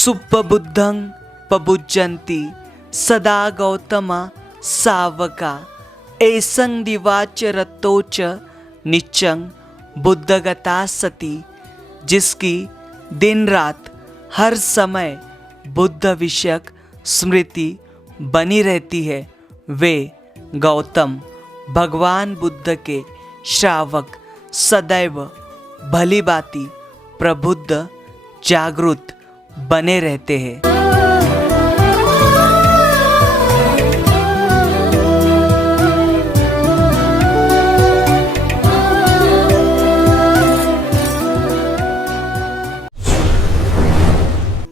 सुप्पबुद्धं पबुज्जन्ति सदा गौतमा सावका एसं दिवाच रतोच निच्चं बुद्धगता सती। जिसकी दिन रात हर समय बुद्ध विषयक स्मृति बनी रहती है, वे गौतम भगवान बुद्ध के श्रावक सदैव भली भांति प्रबुद्ध जागृत बने रहते हैं।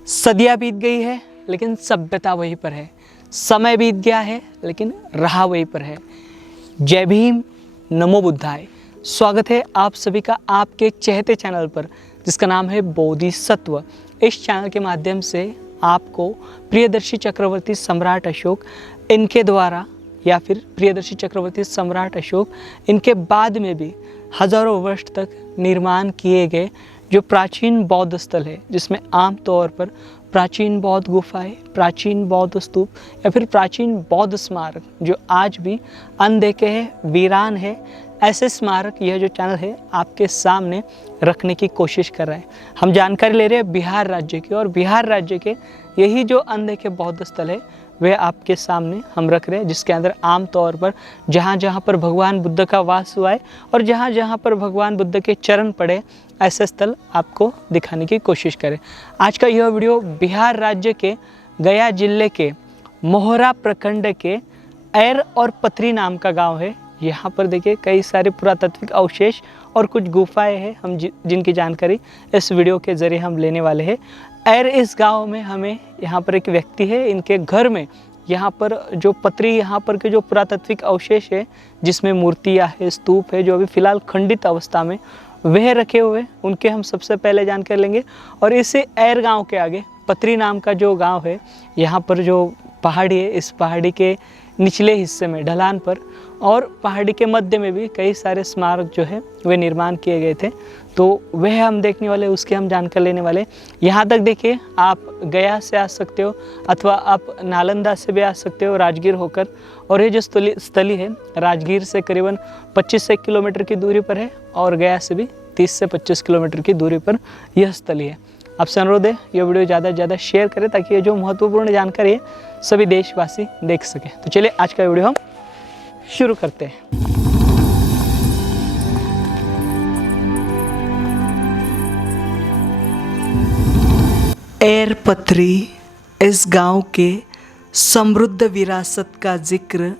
सदियाँ बीत गई है लेकिन सभ्यता वहीं पर है, समय बीत गया है लेकिन रहा वहीं पर है। जय भीम, नमो बुद्धाय। स्वागत है आप सभी का आपके चहेते चैनल पर जिसका नाम है बोधिसत्व। इस चैनल के माध्यम से आपको प्रियदर्शी चक्रवर्ती सम्राट अशोक इनके द्वारा या फिर प्रियदर्शी चक्रवर्ती सम्राट अशोक इनके बाद में भी हजारों वर्ष तक निर्माण किए गए जो प्राचीन बौद्ध स्थल है, जिसमें आम तौर पर प्राचीन बौद्ध गुफाएं, प्राचीन बौद्ध स्तूप या फिर प्राचीन बौद्ध स्मारक जो आज भी अनदेखे हैं, वीरान है, ऐसे स्मारक यह जो चैनल है आपके सामने रखने की कोशिश कर रहा है। हम जानकारी ले रहे हैं बिहार राज्य की, और बिहार राज्य के यही जो अनदेखे बौद्ध स्थल है वह आपके सामने हम रख रहे हैं, जिसके अंदर आम तौर पर जहाँ जहाँ पर भगवान बुद्ध का वास हुआ है और जहाँ जहाँ पर भगवान बुद्ध के चरण पड़े ऐसे स्थल आपको दिखाने की कोशिश करें। आज का यह वीडियो बिहार राज्य के गया जिले के मोहरा प्रखंड के एर और पथरी नाम का गांव है। यहाँ पर देखिए कई सारे पुरातात्विक अवशेष और कुछ गुफाएं हैं हम जिनकी जानकारी इस वीडियो के ज़रिए हम लेने वाले हैं। एर इस गांव में हमें यहाँ पर एक व्यक्ति है, इनके घर में यहाँ पर जो पथरी यहाँ पर के जो पुरातात्विक अवशेष है जिसमें मूर्तियाँ है, स्तूप है जो अभी फ़िलहाल खंडित अवस्था में वह रखे हुए, उनके हम सबसे पहले जानकारी लेंगे। और इसे एर गांव के आगे पथरी नाम का जो गांव है, यहाँ पर जो पहाड़ी है, इस पहाड़ी के निचले हिस्से में ढलान पर और पहाड़ी के मध्य में भी कई सारे स्मारक जो है वे निर्माण किए गए थे, तो वह हम देखने वाले, उसके हम जानकारी लेने वाले। यहाँ तक देखिए आप गया से आ सकते हो अथवा आप नालंदा से भी आ सकते हो राजगीर होकर, और ये जो स्थली है राजगीर से करीबन 25 से किलोमीटर की दूरी पर है और गया से भी 30 से 25 किलोमीटर की दूरी पर यह स्थली है। आपसे अनुरोध है ये वीडियो ज़्यादा से ज़्यादा शेयर करें ताकि ये जो महत्वपूर्ण जानकारी है सभी देशवासी देख सकें। तो चलिए आज का वीडियो हम शुरू करते हैं। एर पथरी इस गांव के समृद्ध विरासत का जिक्र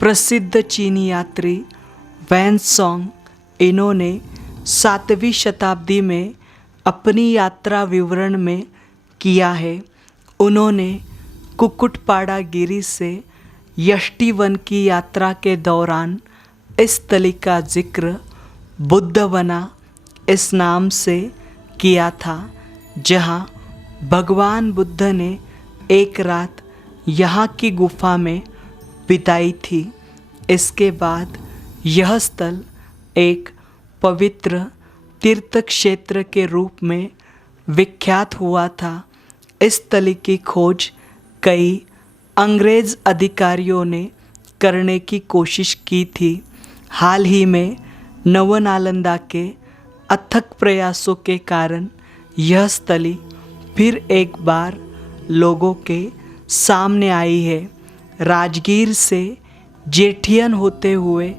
प्रसिद्ध चीनी यात्री वैन सॉन्ग इन्होंने 7वीं शताब्दी में अपनी यात्रा विवरण में किया है। उन्होंने कुक्कुटपाड़ा गिरी से यष्टिवन की यात्रा के दौरान इस स्थली का जिक्र बुद्धवना इस नाम से किया था, जहाँ भगवान बुद्ध ने एक रात यहाँ की गुफा में बिताई थी। इसके बाद यह स्थल एक पवित्र तीर्थ क्षेत्र के रूप में विख्यात हुआ था। इस स्थल की खोज कई अंग्रेज़ अधिकारियों ने करने की कोशिश की थी। हाल ही में नवनालंदा के अथक प्रयासों के कारण यह स्थली फिर एक बार लोगों के सामने आई है। राजगीर से जेठियन होते हुए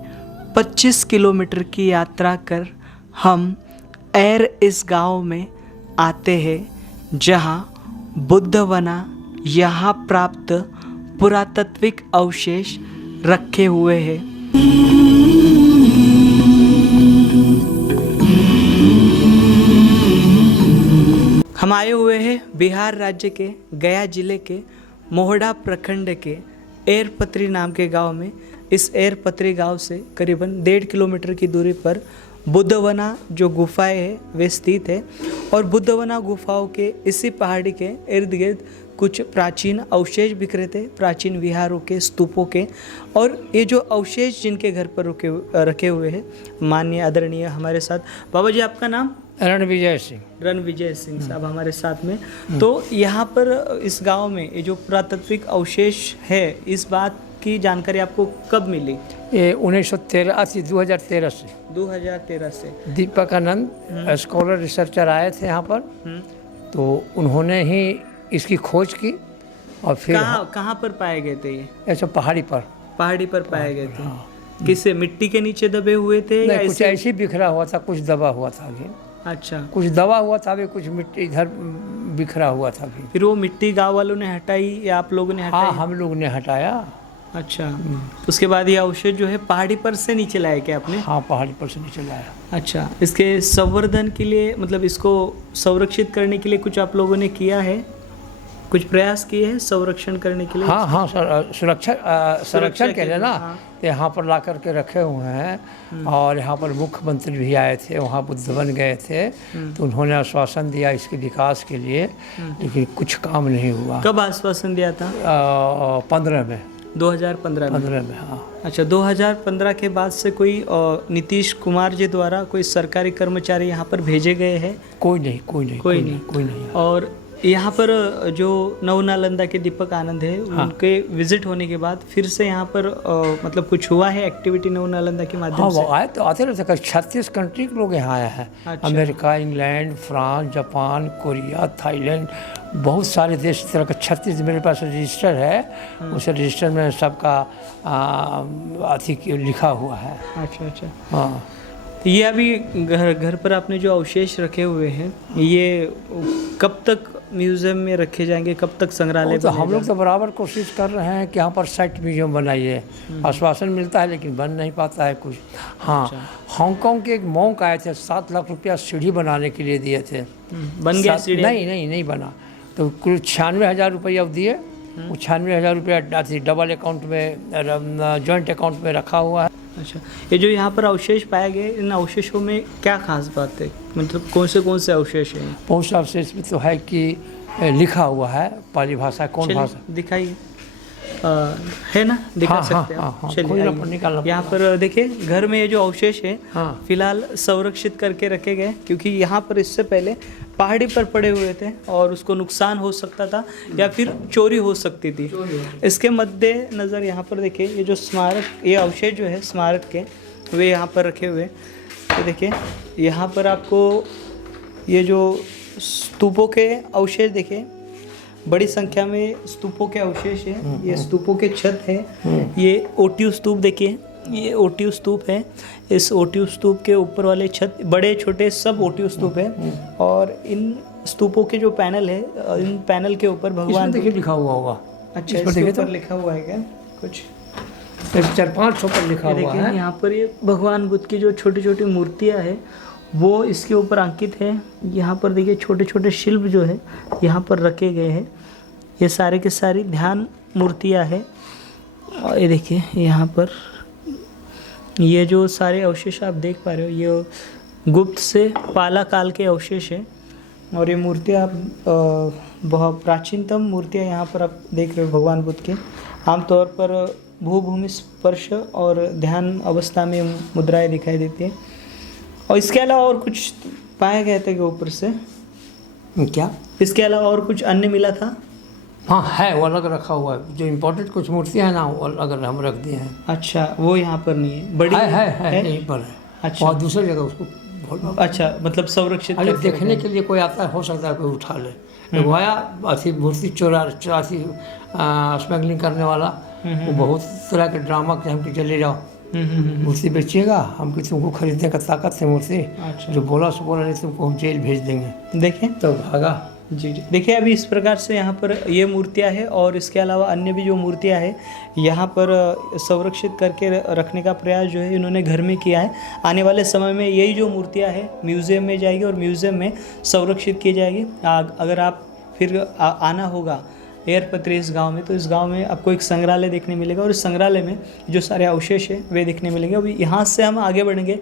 25 किलोमीटर की यात्रा कर हम एर इस गांव में आते हैं, जहां बुद्धवना यहाँ प्राप्त पुरातात्विक अवशेष रखे हुए हैं। हम आए हुए हैं बिहार राज्य के गया जिले के मोहड़ा प्रखंड के एर पथरी नाम के गांव में। इस एर पथरी गांव से करीबन 1.5 किलोमीटर की दूरी पर बुद्धवना जो गुफाएं है वे स्थित है, और बुद्धवना गुफाओं के इसी पहाड़ी के इर्द गिर्द कुछ प्राचीन अवशेष बिखरे थे, प्राचीन विहारों के, स्तूपों के। और ये जो अवशेष जिनके घर पर रखे हुए हैं, माननीय आदरणीय हमारे साथ बाबा जी, आपका नाम? रणविजय सिंह। रणविजय सिंह साहब हमारे साथ में। तो यहाँ पर इस गांव में ये जो पुरातात्विक अवशेष है, इस बात की जानकारी आपको कब मिली? ये 2013 से 2013 से दीपकानंद स्कॉलर रिसर्चर आए थे यहाँ पर, तो उन्होंने ही इसकी खोज की और फिर कहाँ पर पाए गए थे ये? ऐसा पहाड़ी पर पाए गए थे। किससे, मिट्टी के नीचे दबे हुए थे या नहीं, कुछ ऐसे ही बिखरा हुआ था, कुछ दबा हुआ था अभी। अच्छा, कुछ दबा हुआ था अभी, कुछ मिट्टी इधर बिखरा हुआ था अभी। फिर वो मिट्टी गांव वालों ने हटाई या आप लोगों ने हटाई? हाँ, हम लोग ने हटाया। अच्छा, उसके बाद ये अवशेष जो है पहाड़ी पर से नीचे लाए क्या आपने? हाँ, पहाड़ी पर से नीचे लाया। अच्छा, इसके संवर्धन के लिए, मतलब इसको संरक्षित करने के लिए कुछ आप लोगों ने किया है, कुछ प्रयास किए हैं संरक्षण करने के लिए? हाँ हाँ सर, संरक्षण के लिए ना, हाँ। तो यहाँ पर ला करके रखे हुए हैं। और यहाँ पर मुख्यमंत्री भी आए थे, वहाँ बुद्ध बन गए थे, तो उन्होंने आश्वासन दिया इसके विकास के लिए, लेकिन कुछ काम नहीं हुआ। कब आश्वासन दिया था? 15 में 2015 में। 15 में, हाँ। अच्छा, 2015 के बाद से कोई नीतीश कुमार जी द्वारा कोई सरकारी कर्मचारी यहाँ पर भेजे गए हैं? कोई नहीं। और यहाँ पर जो नवनालंदा के दीपक आनंद है, हाँ। उनके विजिट होने के बाद फिर से यहाँ पर मतलब कुछ हुआ है एक्टिविटी नवनालंदा के माध्यम हाँ, से? वो आए तो आते रहते, 36 कंट्री के लोग यहाँ आए हैं। अच्छा। America, England, France, Japan, Korea, Thailand, बहुत सारे देश इस तरह का 36 मेरे पास रजिस्टर है। उस रजिस्टर में सबका लिखा हुआ है। अच्छा। हाँ, ये अभी घर पर आपने जो अवशेष रखे हुए हैं, ये कब तक म्यूजियम में रखे जाएंगे, कब तक संग्रहालय तो हम बनेगा? लोग तो बराबर कोशिश कर रहे हैं कि यहाँ पर साइट म्यूजियम बनाइए। आश्वासन मिलता है लेकिन बन नहीं पाता है कुछ। हाँ, हांगकांग के एक मॉन्क आए थे, 7 लाख रुपया सीढ़ी बनाने के लिए दिए थे। बन गया सीढ़ी? नहीं बना। तो कुल 96,000 रुपया दिए। वो 96,000 रुपया डबल अकाउंट में, जॉइंट अकाउंट में रखा हुआ है। अच्छा, ये जो यहाँ पर अवशेष पाए गए, इन अवशेषों में क्या खास बात है, मतलब कौन से अवशेष हैं? बहुत अवशेष में तो है कि लिखा हुआ है पाली भाषा, कौन भाषा दिखाइए, है ना, दिखा हाँ, सकते हैं हाँ, आप? हाँ, चलिए, खोलना आइए। पर निकालना यहाँ पर देखिए, घर में ये जो अवशेष है, हाँ। फिलहाल संरक्षित करके रखे गए, क्योंकि यहाँ पर इससे पहले पहाड़ी पर पड़े हुए थे और उसको नुकसान हो सकता था या फिर चोरी हो सकती थी। इसके मद्देनज़र यहाँ पर देखिए, ये जो स्मारक, ये अवशेष जो है स्मारक के, वे यहाँ पर रखे हुए। तो देखिए, यहाँ पर आपको ये जो स्तूपों के अवशेष देखिए, बड़ी संख्या में स्तूपों के अवशेष हैं। ये स्तूपों के छत है। ये ओटिव स्तूप देखिए, ये ओटिव स्तूप है। इस ओटिव स्तूप के ऊपर वाले छत, बड़े छोटे सब ओटिव स्तूप है। और इन स्तूपों के जो पैनल है, इन पैनल के ऊपर भगवान देखिए लिखा हुआ होगा। अच्छा, इसमें इसके देखिए ऊपर लिखा हुआ है क्या कुछ? 4-5 पर लिखा ये हुआ देखिए, है। यहाँ पर ये भगवान बुद्ध की जो छोटी छोटी मूर्तियाँ हैं, वो इसके ऊपर अंकित है। यहाँ पर देखिए, छोटे छोटे शिल्प जो है यहाँ पर रखे गए हैं। ये सारे के सारी ध्यान मूर्तियाँ हैं। और ये देखिए, यहाँ पर ये जो सारे अवशेष आप देख पा रहे हो, ये गुप्त से पाला काल के अवशेष हैं। और ये मूर्तियाँ आप बहुत प्राचीनतम मूर्तियाँ यहाँ पर आप देख रहे हो भगवान बुद्ध के। आमतौर पर भूभूमि स्पर्श और ध्यान अवस्था में मुद्राएं दिखाई देती हैं। और इसके अलावा और कुछ पाया गया था कि ऊपर से? क्या इसके अलावा और कुछ अन्य मिला था? हाँ, है, वो अलग रखा हुआ है। जो इम्पोर्टेंट कुछ मूर्तियाँ हैं ना, वो अलग हम रख दिए हैं। अच्छा, वो यहाँ पर नहीं है? बड़ी है यहीं पर है। अच्छा। और दूसरी जगह उसको अच्छा, मतलब संरक्षित अरे करके देखने के लिए कोई आता है, हो सकता है कोई उठा ले। वो आया अथी मूर्ति चोरासी स्मगलिंग करने वाला, वो बहुत तरह के ड्रामा के हमको चले जाओ, मूर्ति बेचिएगा, हमको तुमको खरीदने का ताकत है मूर्ति। अच्छा। जो बोला सो बोला, नहीं तुमको हम जेल भेज देंगे। देखें तो भागा। जी। देखिए, अभी इस प्रकार से यहाँ पर ये मूर्तियाँ हैं और इसके अलावा अन्य भी जो मूर्तियाँ हैं यहाँ पर संरक्षित करके रखने का प्रयास जो है इन्होंने घर में किया है। आने वाले समय में यही जो मूर्तियाँ हैं म्यूज़ियम में जाएगी और म्यूज़ियम में संरक्षित की जाएगी। अगर आप फिर आना होगा एयरपत्री इस गांव में, तो इस गांव में आपको एक संग्रहालय देखने मिलेगा और इस संग्रहालय में जो सारे अवशेष हैं वे देखने मिलेंगे। अभी यहाँ से हम आगे बढ़ेंगे,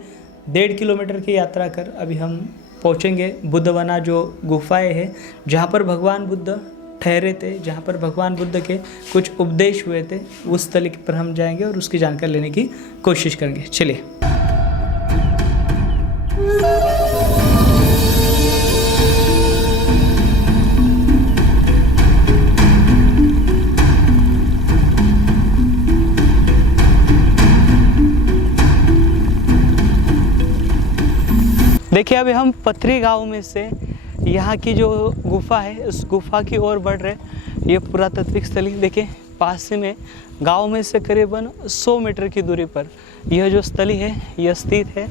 1.5 किलोमीटर की यात्रा कर अभी हम पहुँचेंगे बुद्धवना, जो गुफाएं हैं जहाँ पर भगवान बुद्ध ठहरे थे, जहाँ पर भगवान बुद्ध के कुछ उपदेश हुए थे। उस स्थल पर हम जाएंगे और उसकी जानकारी लेने की कोशिश करेंगे। चलिए। देखिए अभी हम पथरी गांव में से यहाँ की जो गुफा है उस गुफा की ओर बढ़ रहे। ये पुरातात्विक स्थली देखिए पास में गांव में से करीबन 100 मीटर की दूरी पर यह जो स्थली है यह स्थित है।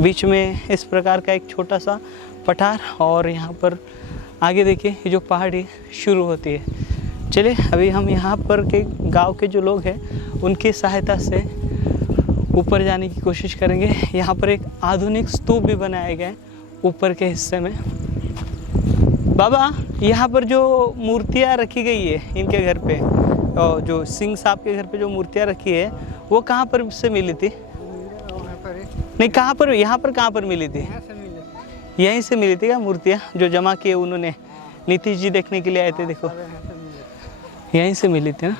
बीच में इस प्रकार का एक छोटा सा पठार और यहाँ पर आगे देखिए ये जो पहाड़ी शुरू होती है। चलिए अभी हम यहाँ पर के गांव के जो लोग हैं उनकी सहायता से ऊपर जाने की कोशिश करेंगे। यहाँ पर एक आधुनिक स्तूप भी बनाया गया है ऊपर के हिस्से में। बाबा यहाँ पर जो मूर्तियाँ रखी गई है इनके घर पे, और जो सिंह साहब के घर पे जो मूर्तियाँ रखी है वो कहाँ पर से मिली थी? नहीं कहाँ पर, यहाँ पर कहाँ पर मिली थी? यहीं से मिली थी क्या मूर्तियाँ जो जमा किए उन्होंने? नीतीश जी देखने के लिए आए थे, देखो यहीं से मिली थी ना।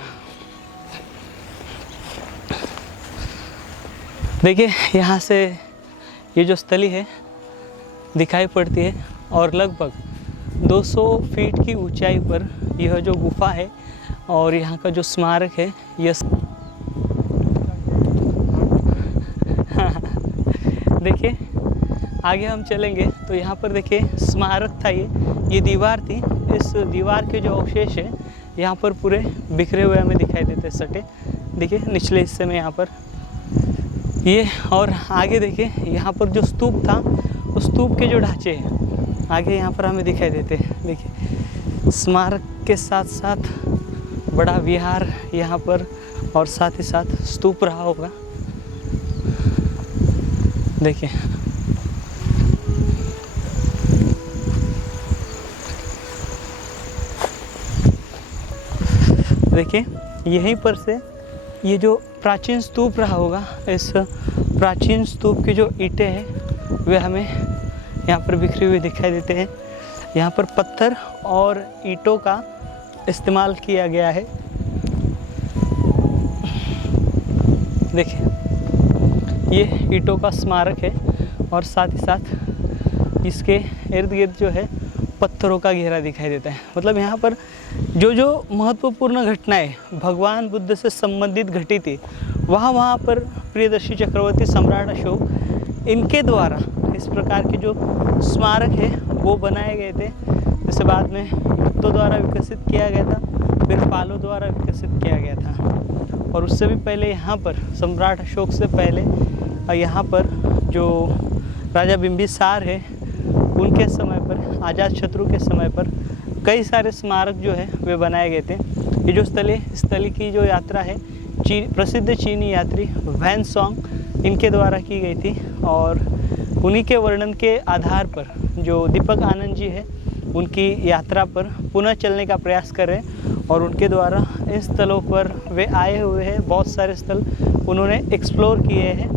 देखिए यहाँ से ये जो स्थली है दिखाई पड़ती है और लगभग 200 फीट की ऊंचाई पर यह जो गुफा है और यहाँ का जो स्मारक है यह देखिए आगे हम चलेंगे तो यहाँ पर देखिए स्मारक था। ये दीवार थी। इस दीवार के जो अवशेष है यहाँ पर पूरे बिखरे हुए हमें दिखाई देते सटे। देखिए निचले हिस्से में यहाँ पर ये, और आगे देखिए यहाँ पर जो स्तूप था उस स्तूप के जो ढांचे हैं आगे यहाँ पर हमें दिखाई देते हैं। देखिए स्मारक के साथ साथ बड़ा विहार यहाँ पर और साथ ही साथ स्तूप रहा होगा। देखिए देखिए यहीं पर से ये जो प्राचीन स्तूप रहा होगा, इस प्राचीन स्तूप की जो ईंटें हैं वे हमें यहाँ पर बिखरी हुई दिखाई देते हैं। यहाँ पर पत्थर और ईंटों का इस्तेमाल किया गया है। देखिए ये ईंटों का स्मारक है और साथ ही साथ इसके इर्द गिर्द जो है पत्थरों का घेरा दिखाई देता है। मतलब यहाँ पर जो महत्वपूर्ण घटनाएं भगवान बुद्ध से संबंधित घटी थी वहाँ पर प्रियदर्शी चक्रवर्ती सम्राट अशोक इनके द्वारा इस प्रकार के जो स्मारक है वो बनाए गए थे। जिसे बाद में गुप्तों द्वारा विकसित किया गया था, फिर पालों द्वारा विकसित किया गया था। और उससे भी पहले यहाँ पर सम्राट अशोक से पहले यहाँ पर जो राजा बिंबिसार है उनके समय पर, अजातशत्रु के समय पर कई सारे स्मारक जो है वे बनाए गए थे। ये जो स्थली की जो यात्रा है प्रसिद्ध चीनी यात्री वैनसोंग इनके द्वारा की गई थी और उन्हीं के वर्णन के आधार पर जो दीपक आनंद जी है उनकी यात्रा पर पुनः चलने का प्रयास कर रहे हैं और उनके द्वारा इन स्थलों पर वे आए हुए हैं। बहुत सारे स्थल उन्होंने एक्सप्लोर किए हैं।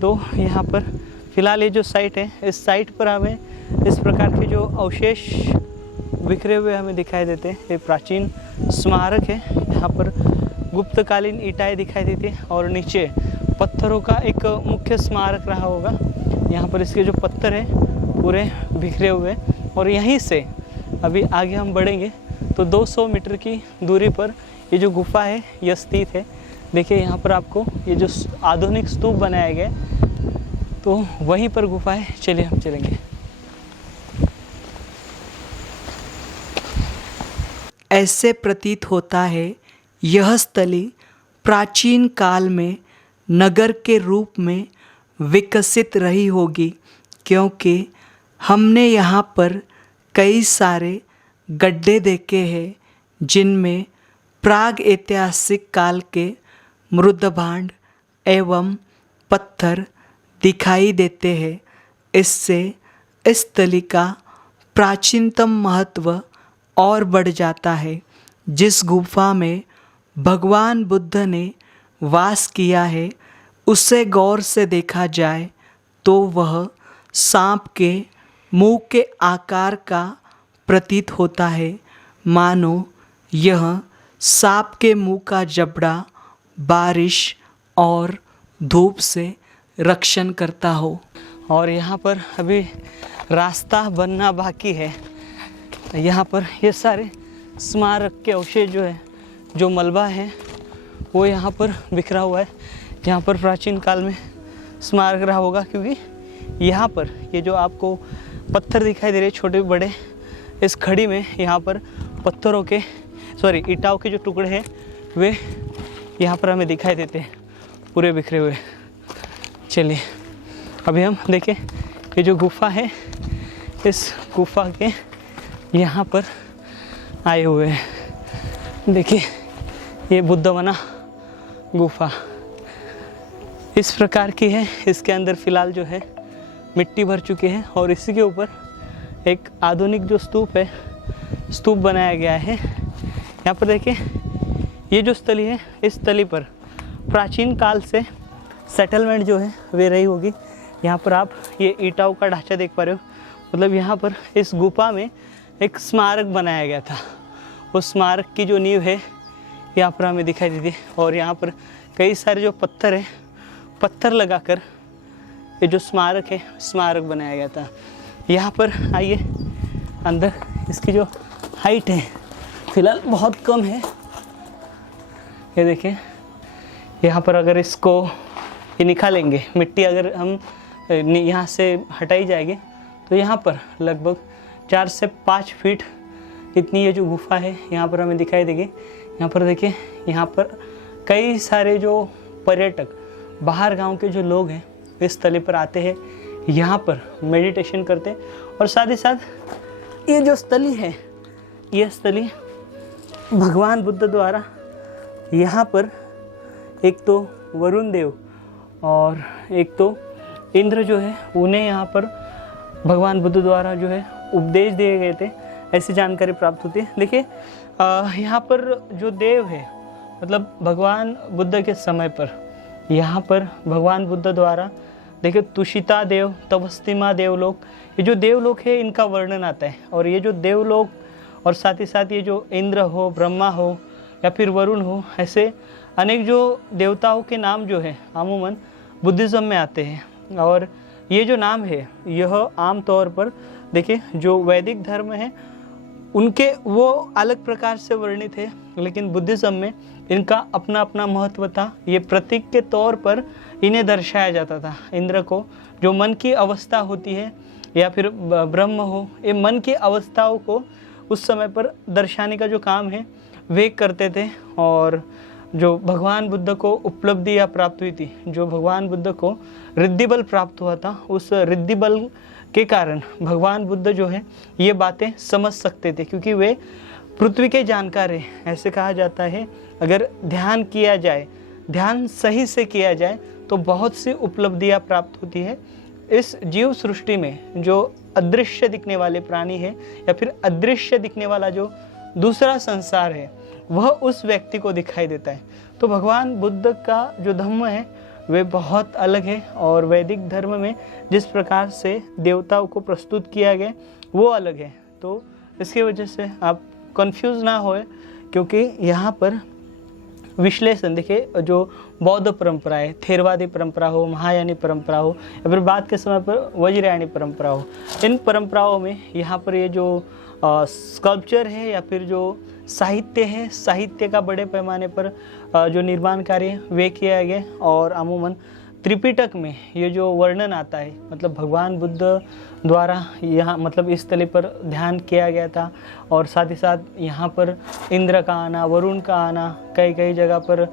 तो यहाँ पर फ़िलहाल ये जो साइट है इस साइट पर हमें इस प्रकार के जो अवशेष बिखरे हुए हमें दिखाई देते हैं। ये प्राचीन स्मारक है। यहाँ पर गुप्तकालीन ईंटें दिखाई देती है और नीचे पत्थरों का एक मुख्य स्मारक रहा होगा। यहाँ पर इसके जो पत्थर हैं पूरे बिखरे हुए और यहीं से अभी आगे हम बढ़ेंगे तो 200 मीटर की दूरी पर ये जो गुफा है यह स्थित है। देखिए यहाँ पर आपको ये जो आधुनिक स्तूप बनाया गया तो वहीं पर गुफा है। चलिए हम चलेंगे। ऐसे प्रतीत होता है यह स्थली प्राचीन काल में नगर के रूप में विकसित रही होगी, क्योंकि हमने यहाँ पर कई सारे गड्ढे देखे हैं जिनमें प्राग ऐतिहासिक काल के मृदभांड एवं पत्थर दिखाई देते हैं। इससे इस स्थली का प्राचीनतम महत्व और बढ़ जाता है। जिस गुफा में भगवान बुद्ध ने वास किया है उसे गौर से देखा जाए तो वह सांप के मुंह के आकार का प्रतीत होता है, मानो यह सांप के मुंह का जबड़ा बारिश और धूप से रक्षण करता हो। और यहाँ पर अभी रास्ता बनना बाकी है। यहाँ पर ये सारे स्मारक के अवशेष जो है, जो मलबा है वो यहाँ पर बिखरा हुआ है। यहाँ पर प्राचीन काल में स्मारक रहा होगा, क्योंकि यहाँ पर ये जो आपको पत्थर दिखाई दे रहे छोटे बड़े, इस खड़ी में यहाँ पर पत्थरों के ईंटों के जो टुकड़े हैं वे यहाँ पर हमें दिखाई देते हैं पूरे बिखरे हुए। चलिए अभी हम देखें ये जो गुफा है, इस गुफा के यहाँ पर आए हुए हैं। देखिए ये बुद्धवना गुफा इस प्रकार की है। इसके अंदर फ़िलहाल जो है मिट्टी भर चुकी है और इसी के ऊपर एक आधुनिक जो स्तूप बनाया गया है। यहाँ पर देखिए ये जो स्थली है, इस स्थली पर प्राचीन काल से सेटलमेंट जो है वे रही होगी। यहाँ पर आप ये ईंटों का ढांचा देख पा रहे हो, मतलब यहाँ पर इस गुफा में एक स्मारक बनाया गया था। उस स्मारक की जो नींव है यहाँ पर हमें दिखाई देती है और यहाँ पर कई सारे जो पत्थर है, पत्थर लगाकर ये जो स्मारक है, स्मारक बनाया गया था। यहाँ पर आइए अंदर, इसकी जो हाइट है फिलहाल बहुत कम है। ये देखें यहाँ पर अगर इसको ये निकालेंगे, मिट्टी अगर हम यहाँ से हटाई जाएगी तो यहाँ पर लगभग 4 से 5 फीट इतनी ये जो गुफा है यहाँ पर हमें दिखाई देगी। यहाँ पर देखिए, यहाँ पर कई सारे जो पर्यटक, बाहर गांव के जो लोग हैं इस स्थली पर आते हैं, यहाँ पर मेडिटेशन करते हैं। और साथ ही साथ ये जो स्थली है, ये स्थली भगवान बुद्ध द्वारा यहाँ पर एक तो वरुण देव और एक तो इंद्र जो है उन्हें यहाँ पर भगवान बुद्ध द्वारा जो है उपदेश दिए गए थे, ऐसी जानकारी प्राप्त होती है। देखिए यहाँ पर जो देव है, मतलब भगवान बुद्ध के समय पर यहाँ पर भगवान बुद्ध द्वारा देखिए तुषिता देव, तपस्तिमा देवलोक, ये जो देवलोक है इनका वर्णन आता है। और ये जो देवलोक और साथ ही साथ ये जो इंद्र हो, ब्रह्मा हो या फिर वरुण हो, ऐसे अनेक जो देवताओं के नाम जो है अमूमन बुद्धिज़्म में आते हैं। और ये जो नाम है यह आम तौर पर देखिए जो वैदिक धर्म है उनके वो अलग प्रकार से वर्णित है, लेकिन बुद्धिज़्म में इनका अपना अपना महत्व था। ये प्रतीक के तौर पर इन्हें दर्शाया जाता था। इंद्र को जो मन की अवस्था होती है या फिर ब्रह्म हो, ये मन की अवस्थाओं को उस समय पर दर्शाने का जो काम है वे करते थे। और जो भगवान बुद्ध को उपलब्धि या प्राप्त हुई थी, जो भगवान बुद्ध को रिद्धि बल प्राप्त हुआ था, उस रिद्धि बल के कारण भगवान बुद्ध जो है ये बातें समझ सकते थे, क्योंकि वे पृथ्वी के जानकार हैं। ऐसे कहा जाता है अगर ध्यान किया जाए, ध्यान सही से किया जाए तो बहुत सी उपलब्धियां प्राप्त होती है। इस जीव सृष्टि में जो अदृश्य दिखने वाले प्राणी है या फिर अदृश्य दिखने वाला जो दूसरा संसार है वह उस व्यक्ति को दिखाई देता है। तो भगवान बुद्ध का जो धम्म है वे बहुत अलग है और वैदिक धर्म में जिस प्रकार से देवताओं को प्रस्तुत किया गया वो अलग है। तो इसकी वजह से आप कंफ्यूज ना होए, क्योंकि यहाँ पर विश्लेषण देखिए, जो बौद्ध परंपरा है, थेरवादी परंपरा हो, महायानी परंपरा हो या फिर बाद के समय पर वज्रयानी परंपरा हो, इन परंपराओं में यहाँ पर ये जो स्कल्पचर है या फिर जो साहित्य है, साहित्य का बड़े पैमाने पर जो निर्माण कार्य वे किया गया। और अमूमन त्रिपिटक में ये जो वर्णन आता है, मतलब भगवान बुद्ध द्वारा यहाँ मतलब इस स्थली पर ध्यान किया गया था। और साथ ही साथ यहाँ पर इंद्र का आना, वरुण का आना, कई कई जगह पर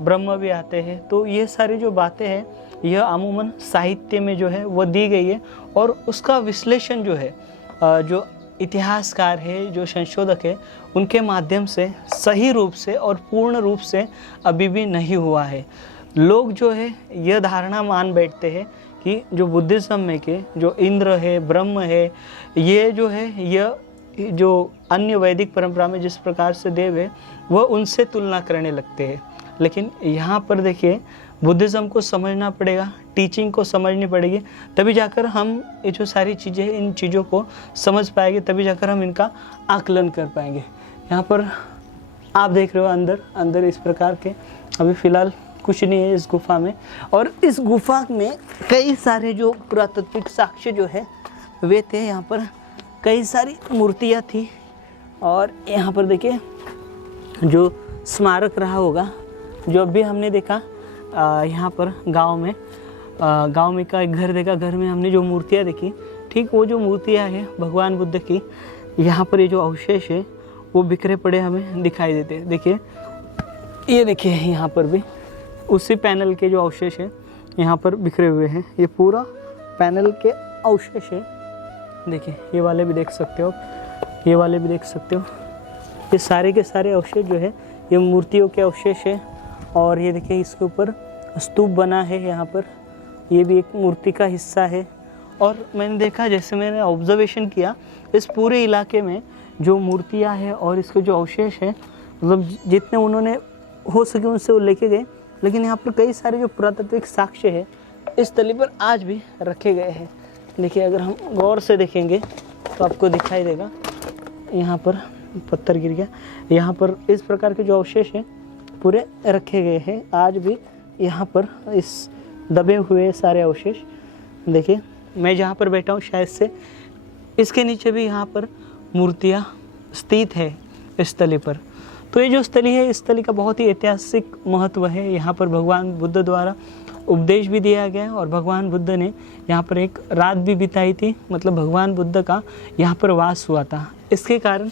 ब्रह्म भी आते हैं। तो ये सारी जो बातें हैं यह अमूमन साहित्य में जो है वो दी गई है। और उसका विश्लेषण जो है जो इतिहासकार है, जो संशोधक है, उनके माध्यम से सही रूप से और पूर्ण रूप से अभी भी नहीं हुआ है। लोग जो है यह धारणा मान बैठते हैं कि जो बुद्धिज़्म में के जो इंद्र है, ब्रह्म है, ये जो है यह जो अन्य वैदिक परंपरा में जिस प्रकार से देव है वह उनसे तुलना करने लगते हैं। लेकिन यहाँ पर देखिए बुद्धिज़्म को समझना पड़ेगा, टीचिंग को समझनी पड़ेगी, तभी जाकर हम ये जो सारी चीज़ें, इन चीज़ों को समझ पाएंगे, तभी जाकर हम इनका आकलन कर पाएंगे। यहाँ पर आप देख रहे हो अंदर इस प्रकार के अभी फ़िलहाल कुछ नहीं है इस गुफा में। और इस गुफा में कई सारे जो पुरातात्विक साक्ष्य जो है वे थे। यहाँ पर कई सारी मूर्तियाँ थी और यहाँ पर देखिए जो स्मारक रहा होगा, जो अभी हमने देखा यहाँ पर गांव में, गांव में का एक घर देखा, घर में हमने जो मूर्तियाँ देखी, ठीक वो जो मूर्तियाँ हैं भगवान बुद्ध की, यहाँ पर ये जो अवशेष है वो बिखरे पड़े हमें दिखाई देते हैं। देखिए ये देखिए यहाँ पर भी उसी पैनल के जो अवशेष हैं यहाँ पर बिखरे हुए हैं। ये पूरा पैनल के अवशेष है। देखिए ये वाले भी देख सकते हो, ये वाले भी देख सकते हो। ये सारे के सारे अवशेष जो है ये मूर्तियों के अवशेष है। और ये देखिए इसके ऊपर स्तूप बना है यहाँ पर, ये भी एक मूर्ति का हिस्सा है। और मैंने देखा, जैसे मैंने ऑब्जर्वेशन किया, इस पूरे इलाके में जो मूर्तियाँ हैं और इसके जो अवशेष हैं, मतलब जितने उन्होंने हो सके उनसे वो लेके गए, लेकिन यहाँ पर कई सारे जो पुरातात्विक साक्ष्य है इस स्थली पर आज भी रखे गए हैं। देखिए अगर हम गौर से देखेंगे तो आपको दिखाई देगा, यहाँ पर पत्थर गिर गया, यहाँ पर इस प्रकार के जो अवशेष हैं पूरे रखे गए हैं आज भी यहाँ पर, इस दबे हुए सारे अवशेष। देखिए मैं जहाँ पर बैठा हूँ शायद से इसके नीचे भी यहाँ पर मूर्तियाँ स्थित है इस स्थली पर। तो ये जो स्थली है, इस स्थली का बहुत ही ऐतिहासिक महत्व है। यहाँ पर भगवान बुद्ध द्वारा उपदेश भी दिया गया और भगवान बुद्ध ने यहाँ पर एक रात भी बिताई थी, मतलब भगवान बुद्ध का यहाँ पर वास हुआ था। इसके कारण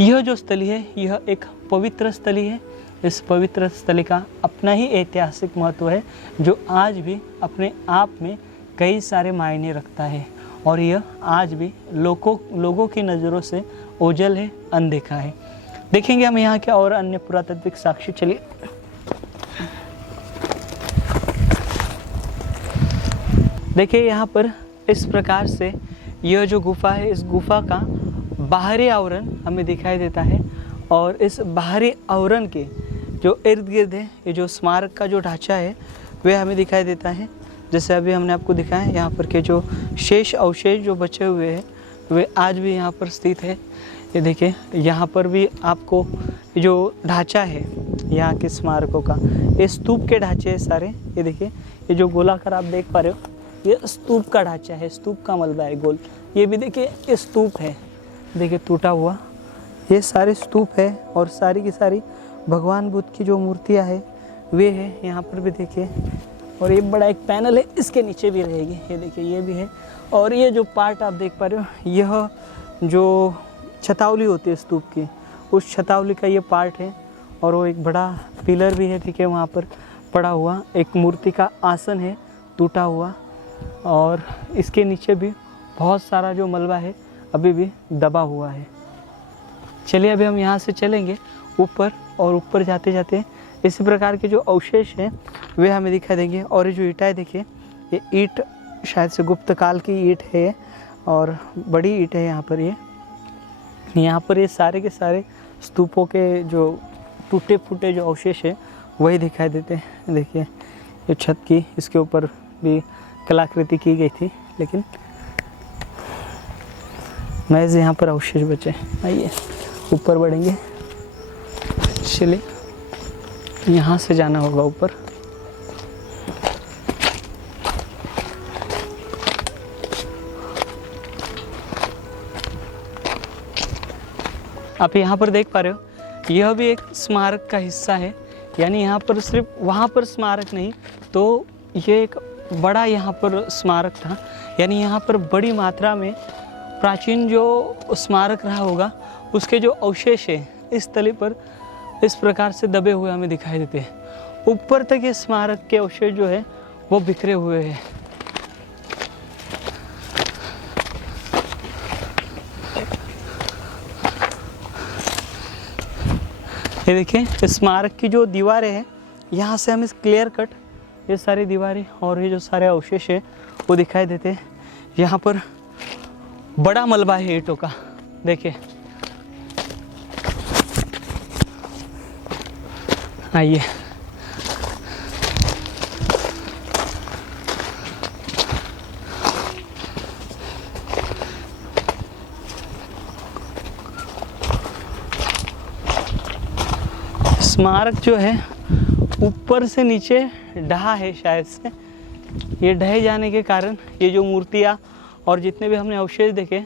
यह जो स्थली है यह एक पवित्र स्थली है। इस पवित्र स्थली का अपना ही ऐतिहासिक महत्व है जो आज भी अपने आप में कई सारे मायने रखता है और यह आज भी लोगों की नज़रों से ओझल है, अनदेखा है। देखेंगे हम यहाँ के और अन्य पुरातात्विक साक्ष्य। चलिए देखिए यहाँ पर इस प्रकार से यह जो गुफा है, इस गुफा का बाहरी आवरण हमें दिखाई देता है और इस बाहरी आवरण के जो इर्द गिर्द है, ये जो स्मारक का जो ढांचा है वह हमें दिखाई देता है। जैसे अभी हमने आपको दिखाया, यहाँ पर के जो शेष अवशेष जो बचे हुए हैं वे आज भी यहाँ पर स्थित है। ये देखिए यहाँ पर भी आपको जो ढांचा है यहाँ के स्मारकों का, ये स्तूप के ढांचे हैं सारे। ये देखिए ये जो गोलाकार आप देख पा रहे हो ये स्तूप का ढांचा है, स्तूप का मलबा है गोल। ये भी देखिए ये स्तूप है, देखिए टूटा हुआ, ये सारे स्तूप है और सारी की सारी भगवान बुद्ध की जो मूर्तियाँ है वे है यहाँ पर भी देखिए। और ये बड़ा एक पैनल है, इसके नीचे भी रहेगी, ये देखिए ये भी है। और ये जो पार्ट आप देख पा रहे हो, यह जो छतावली होती है स्तूप की, उस छतावली का ये पार्ट है। और वो एक बड़ा पिलर भी है, ठीक है, वहाँ पर पड़ा हुआ एक मूर्ति का आसन है टूटा हुआ। और इसके नीचे भी बहुत सारा जो मलबा है अभी भी दबा हुआ है। चलिए अभी हम यहाँ से चलेंगे ऊपर, और ऊपर जाते जाते इसी प्रकार के जो अवशेष हैं वे हमें दिखाई देंगे। और ये जो ईंट है देखिए, ये ईंट शायद से गुप्त काल की ईंट है और बड़ी ईंट है यहाँ पर। यहाँ पर ये सारे के सारे स्तूपों के जो टूटे फूटे जो अवशेष है वही दिखाई देते हैं। देखिए ये छत की, इसके ऊपर भी कलाकृति की गई थी, लेकिन महज यहाँ पर अवशेष बचे। आइए ऊपर बढ़ेंगे। चलिए यहाँ से जाना होगा ऊपर। आप यहाँ पर देख पा रहे हो, यह भी एक स्मारक का हिस्सा है। यानी यहाँ पर सिर्फ वहाँ पर स्मारक नहीं, तो ये एक बड़ा यहाँ पर स्मारक था। यानी यहाँ पर बड़ी मात्रा में प्राचीन जो स्मारक रहा होगा उसके जो अवशेष है इस स्थली पर इस प्रकार से दबे हुए हमें दिखाई देते हैं। ऊपर तक ये स्मारक के अवशेष जो है वो बिखरे हुए हैं। ये देखिए स्मारक की जो दीवारें हैं, यहाँ से हमें क्लियर कट ये सारी दीवारें और ये जो सारे अवशेष है वो दिखाई देते हैं। यहाँ पर बड़ा मलबा है ईंटों का, देखिए। आइए स्मारक जो है ऊपर से नीचे ढहा है, शायद से ये ढहे जाने के कारण ये जो मूर्तियाँ और जितने भी हमने अवशेष देखे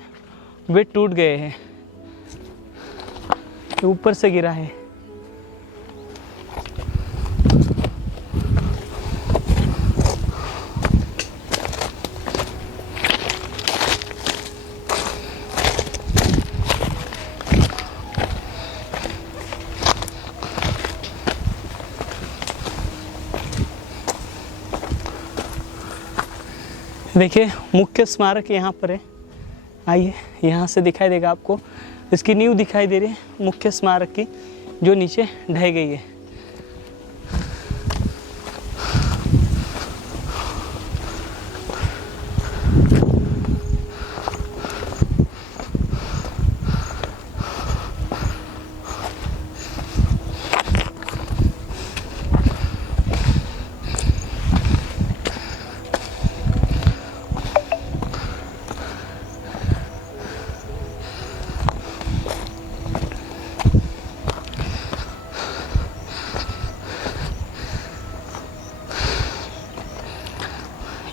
वे टूट गए हैं, ऊपर से गिरा है। देखिए मुख्य स्मारक यहाँ पर है, आइए यहाँ से दिखाई देगा आपको, इसकी नींव दिखाई दे रही है मुख्य स्मारक की, जो नीचे ढह गई है।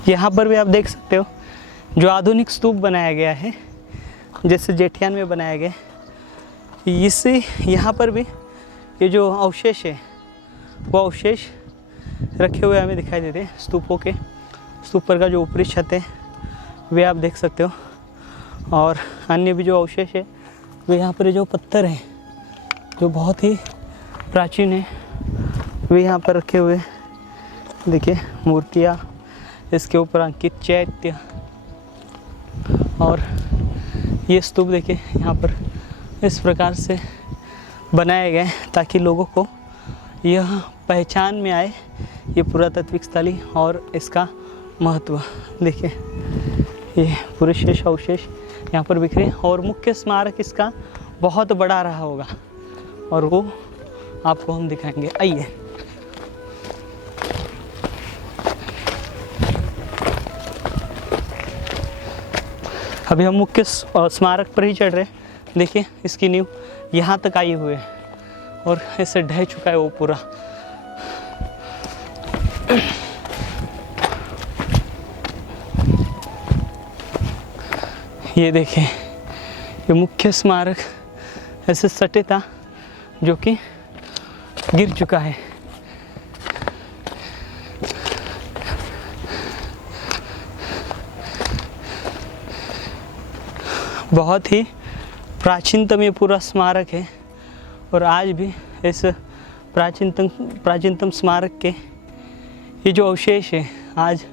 यहाँ पर भी आप देख सकते हो जो आधुनिक स्तूप बनाया गया है, जैसे जेठियान में बनाया गया, इससे यहाँ पर भी ये जो अवशेष है वो अवशेष रखे हुए हमें दिखाई देते हैं स्तूपों के। स्तूप पर का जो ऊपरी छत है वे आप देख सकते हो, और अन्य भी जो अवशेष है वे यहाँ पर जो पत्थर हैं जो बहुत ही प्राचीन है वे यहाँ पर रखे हुए। देखिए मूर्तियाँ, इसके ऊपर अंकित चैत्य, और ये स्तूप देखिए यहाँ पर इस प्रकार से बनाए गए ताकि लोगों को यह पहचान में आए ये पुरातात्विक स्थली और इसका महत्व। देखिए ये पूरे शेष अवशेष यहाँ पर बिखरे, और मुख्य स्मारक इसका बहुत बड़ा रहा होगा और वो आपको हम दिखाएंगे। आइए अभी हम मुख्य स्मारक पर ही चढ़ रहे हैं। देखिए इसकी नींव यहाँ तक आई हुई है और ऐसे ढह चुका है वो पूरा। ये देखिए ये मुख्य स्मारक ऐसे सटे था जो कि गिर चुका है। बहुत ही प्राचीनतम ये पूरा स्मारक है, और आज भी इस प्राचीनतम स्मारक के ये जो अवशेष है आज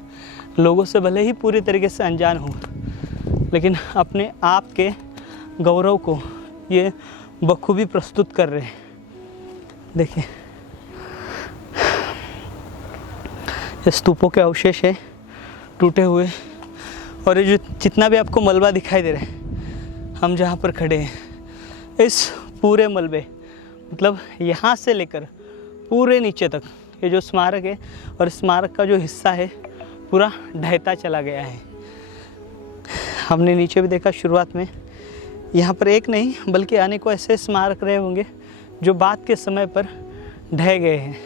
लोगों से भले ही पूरी तरीके से अनजान हो, लेकिन अपने आप के गौरव को ये बखूबी प्रस्तुत कर रहे हैं। देखिए ये स्तूपों के अवशेष है टूटे हुए, और ये जो जितना भी आपको मलबा दिखाई दे रहा है, हम जहाँ पर खड़े हैं इस पूरे मलबे मतलब यहाँ से लेकर पूरे नीचे तक ये जो स्मारक है और स्मारक का जो हिस्सा है पूरा ढहता चला गया है। हमने नीचे भी देखा शुरुआत में, यहाँ पर एक नहीं बल्कि अनेकों ऐसे स्मारक रहे होंगे जो बाद के समय पर ढह गए हैं।